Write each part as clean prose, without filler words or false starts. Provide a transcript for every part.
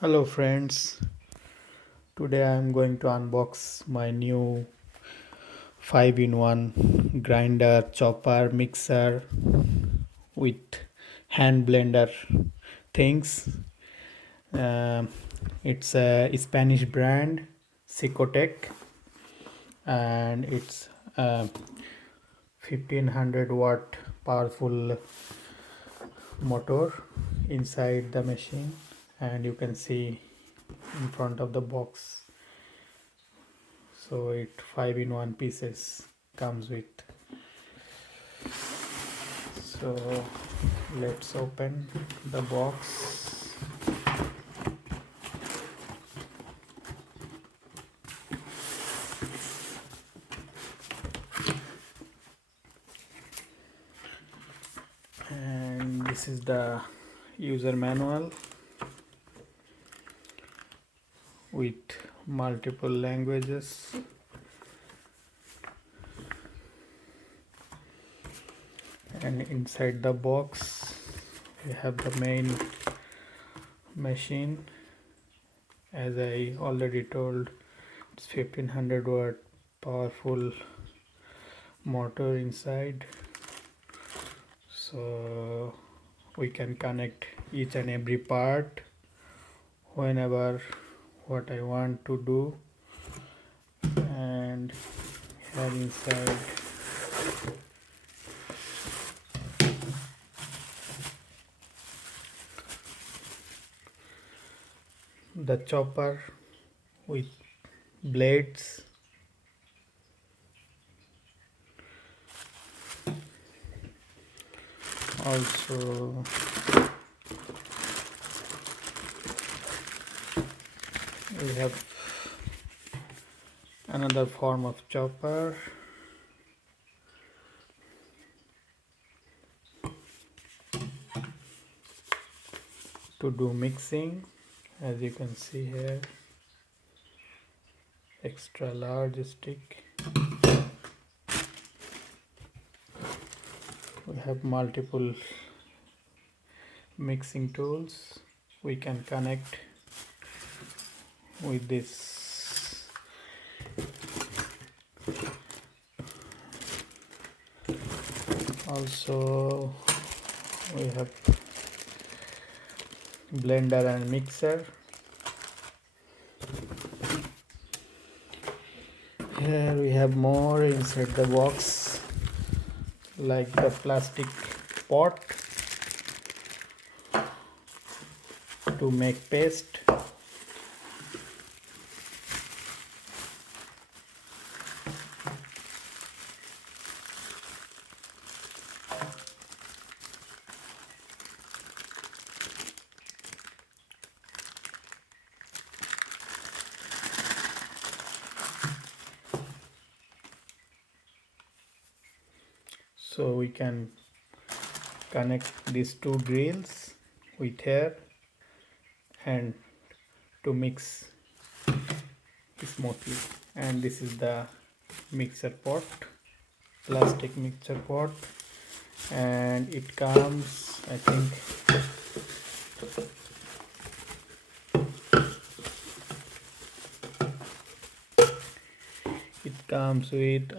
Hello friends, today I am going to unbox my new 5-in-1 grinder, chopper, mixer with hand blender things. Um, it's a Spanish brand, Cecotec, and it's a 1500-watt powerful motor inside the machine, and you can see in front of the box. So it 5-in-1 pieces comes with. So let's open the box. And this is the user manual with multiple languages. And inside the box we have the main machine. As I already told, it's 1500-watt powerful motor inside, so we can connect each and every part whenever what I want to do. And here inside the chopper with blades, also we have another form of chopper, to do mixing. As you can see here, extra large stick. We have multiple mixing tools. We can connect with this. Also we have blender and mixer. Here we have more inside the box, like the plastic pot to make paste. So we can connect these two drills with here and to mix smoothly. And this is the mixer pot, plastic mixer pot, and it comes, I think, it comes with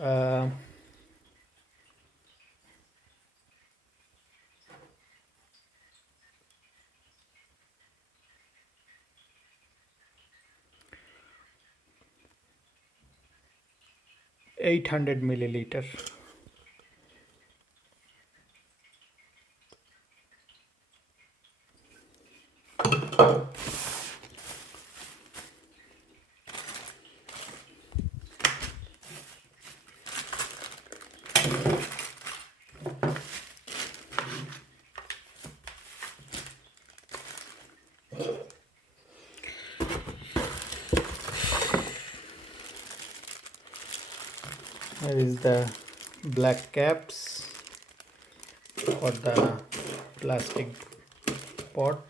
800 milliliter. Here is the black caps for the plastic pot.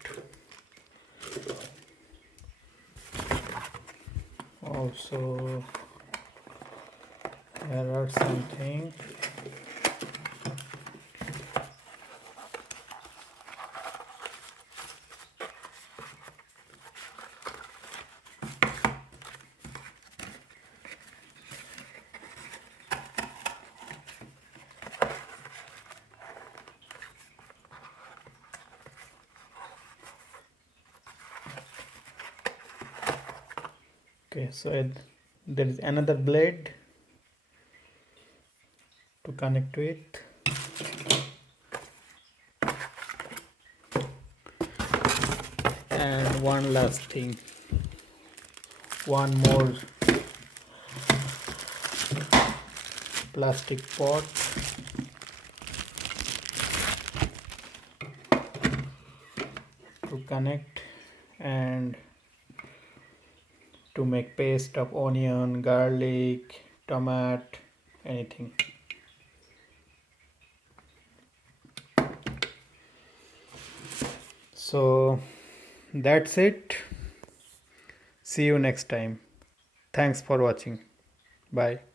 Also there are something Okay, so there is another blade to connect to it. And one last thing, one more plastic pot to connect and to make paste of onion, garlic, tomato, anything. So that's it. See you next time. Thanks for watching. Bye.